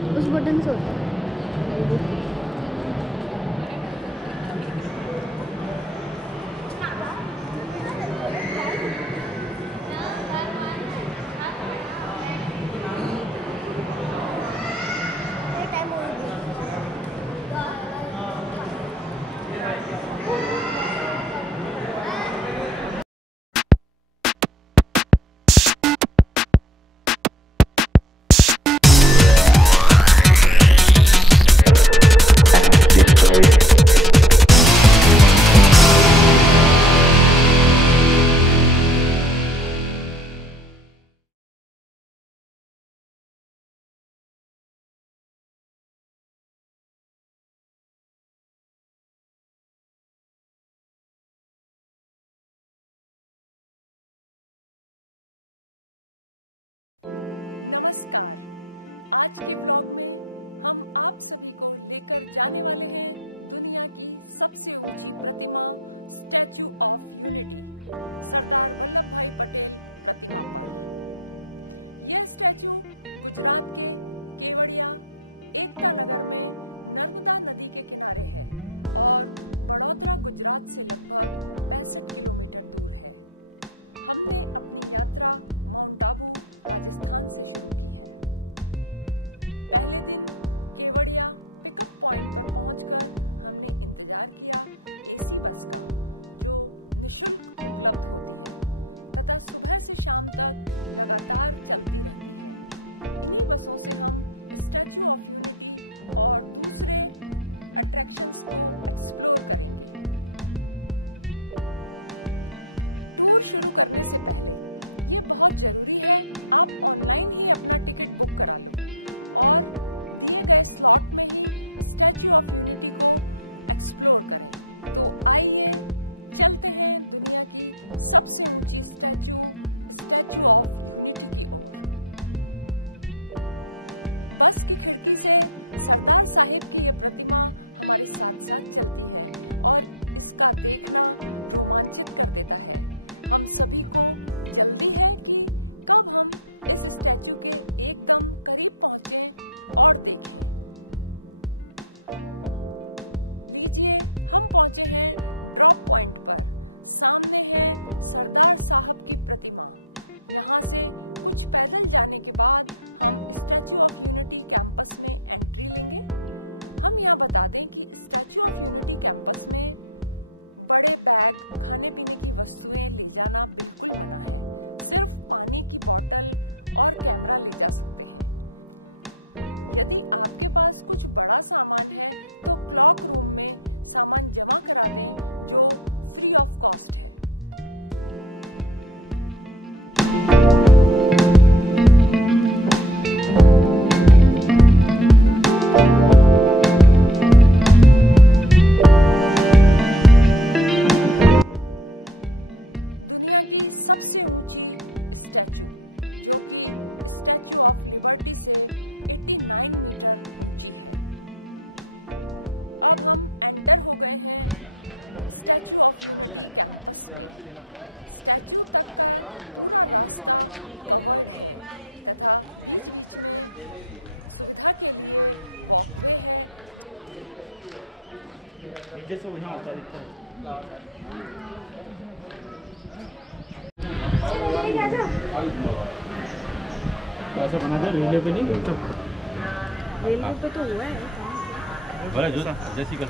उस बटन से होता है। नीचे से यहाँ ऊपर दिखता है। ऐसा बना दे रेलवे पे नहीं तो रेलवे पे तो हुआ है बोला जो जैसी कर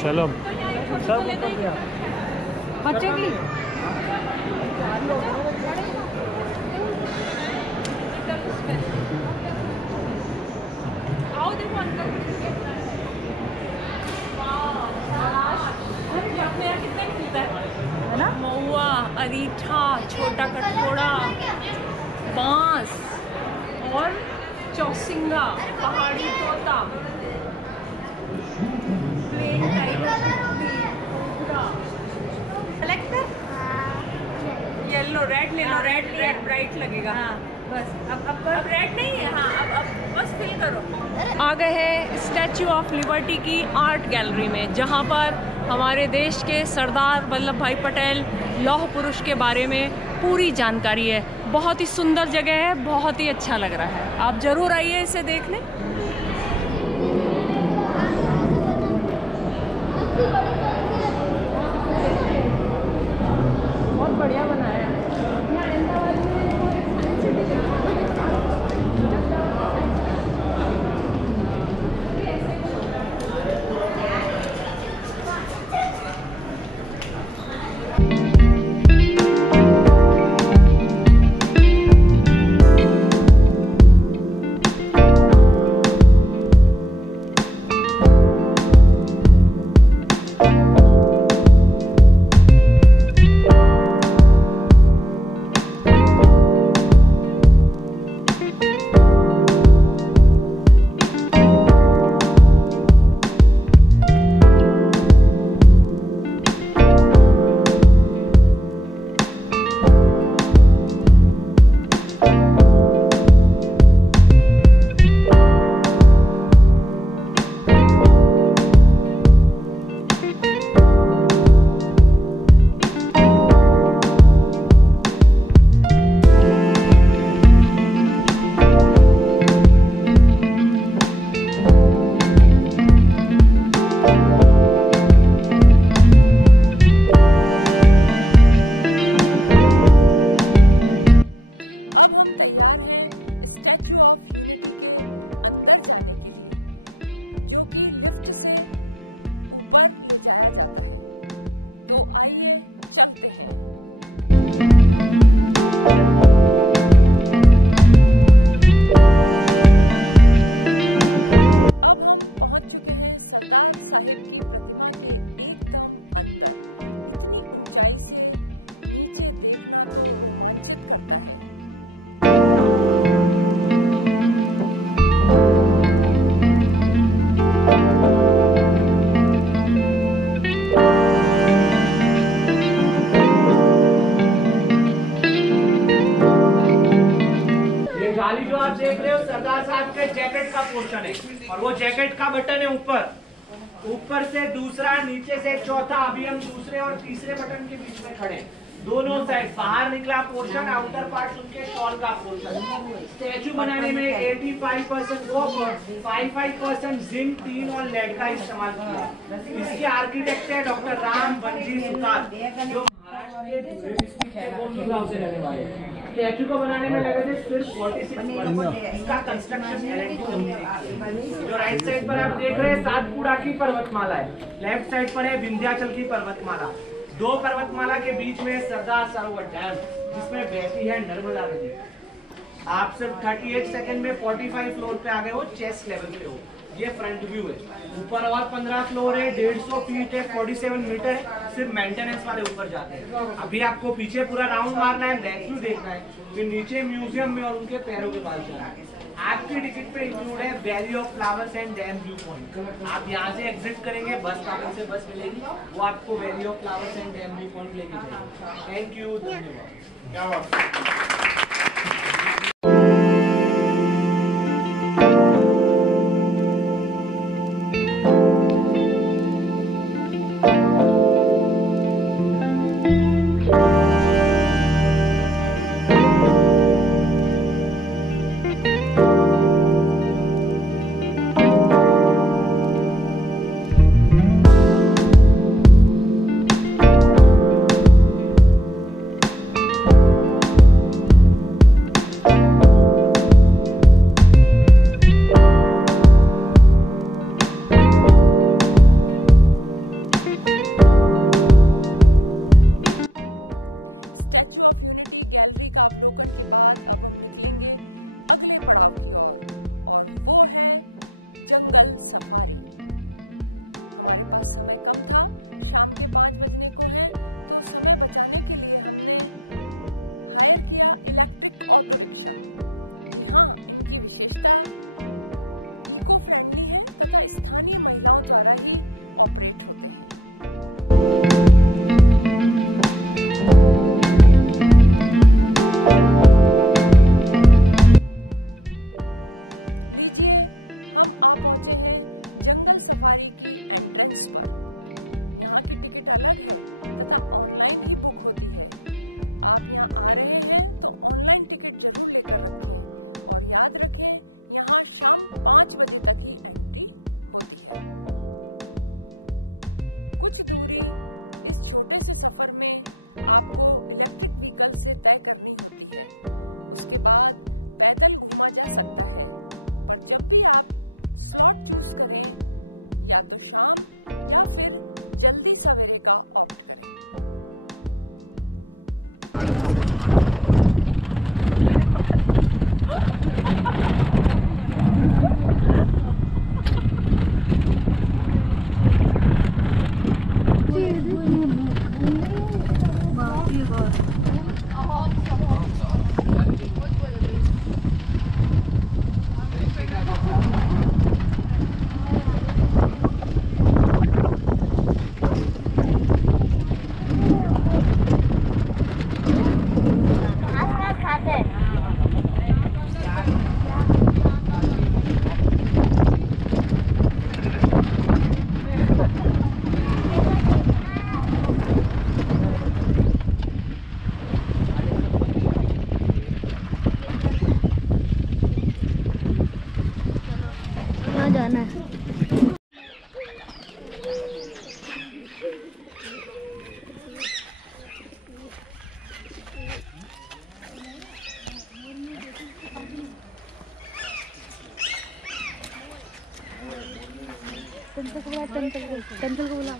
चलो सब बच्चे के लिए आओ देखो अंदर कितना खिलता है ना, महुआ, अरीठा, छोटा कटोरा, बांस और चौसिंगा, पहाड़ी तोता, येलो रेड ले लो, रेड ब्राइट लगेगा। हाँ बस अब रेड नहीं है। हाँ अब बस फिल करो। आ गए हैं स्टैचू ऑफ लिबर्टी की आर्ट गैलरी में, जहाँ पर हमारे देश के सरदार वल्लभ भाई पटेल लौह पुरुष के बारे में पूरी जानकारी है। बहुत ही सुंदर जगह है, बहुत ही अच्छा लग रहा है। आप जरूर आइए इसे देखने। बहुत बढ़िया बनाया है। आप देख रहे हो सरदार साहब के जैकेट का पोर्शन है, और वो जैकेट का बटन है ऊपर से दूसरा, नीचे से चौथा। अभी हम दूसरे और तीसरे बटन के बीच में खड़े हैं। दोनों साइड बाहर निकला पोर्शन, आउटर पार्ट उनके शॉल का पोर्शन। स्टैचू बनाने में 85% कॉपर, 55% जिंक, टीन और लेड का इस्तेमाल किया। इसके आर्किटेक्ट है डॉक्टर राम बनजी सुतार, जो से रहने वाले। स्टैचू को बनाने में लगे थे सिर्फ 46। इसका कंस्ट्रक्शन जो राइट साइड पर आप देख रहे हैं सातपुड़ा की पर्वतमाला है, लेफ्ट साइड पर है विंध्याचल की पर्वतमाला। दो पर्वतमाला के बीच में सरदार सरोवर डैम, जिसमें बहती है नर्मदा नदी। आप सिर्फ 38 सेकंड में 45 फ्लोर पे आ गए हो, चेस्ट लेवल पे हो। ये फ्रंट व्यू है। ऊपर और 15 फ्लोर है, 150 फीट है, 47 मीटर है। सिर्फ मेंटेनेंस वाले ऊपर जाते हैं। अभी आपको पीछे पूरा राउंड मारना है, बैक व्यू देखना है, फिर नीचे म्यूजियम में और उनके पैरों के पास जाना है। आपकी टिकट पे इंक्लूड है valley of flowers and dam view point. आप यहाँ से एग्जिट करेंगे, बस स्टॉप से बस मिलेगी, वो आपको valley of flowers and dam view point लेके जाएगी। थैंक यू, धन्यवाद। जाना है। टेंटल को बुला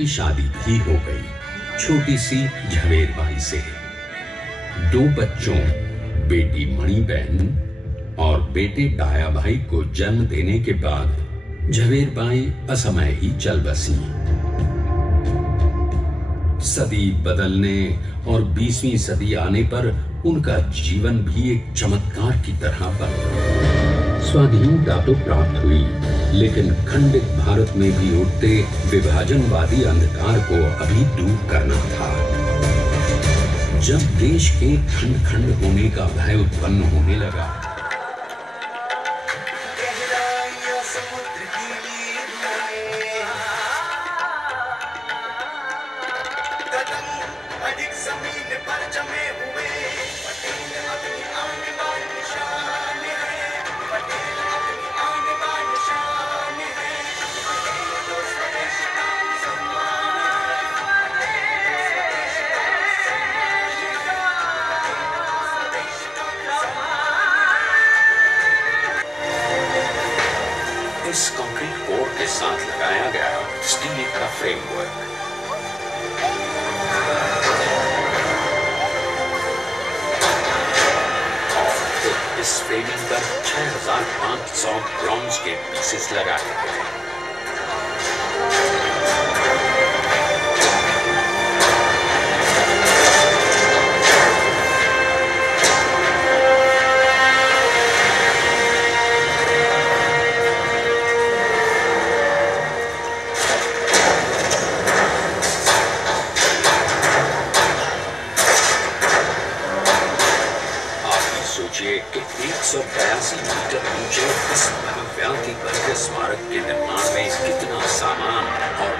उनकी शादी भी हो गई, छोटी सी झवेरबाई से। 2 बच्चों, बेटी मणिबेन और बेटे डाया भाई को जन्म देने के बाद झवेरबाई असमय ही चल बसी। सदी बदलने और 20वीं सदी आने पर उनका जीवन भी एक चमत्कार की तरह बन गया। स्वाधीनता तो प्राप्त हुई, लेकिन खंडित भारत में भी उठते विभाजनवादी अंधकार को अभी दूर करना था। जब देश के खंड खंड होने का भय उत्पन्न होने लगा, इस कंक्रीट कोर के साथ लगाया गया स्टील का फ्रेमवर्क और इस फ्रेमिंग पर 6500 ब्रॉन्ज के पीसेस लगाए गए। कि 182 मीटर ऊंचे इस भव्य स्मारक के निर्माण में कितना सामान और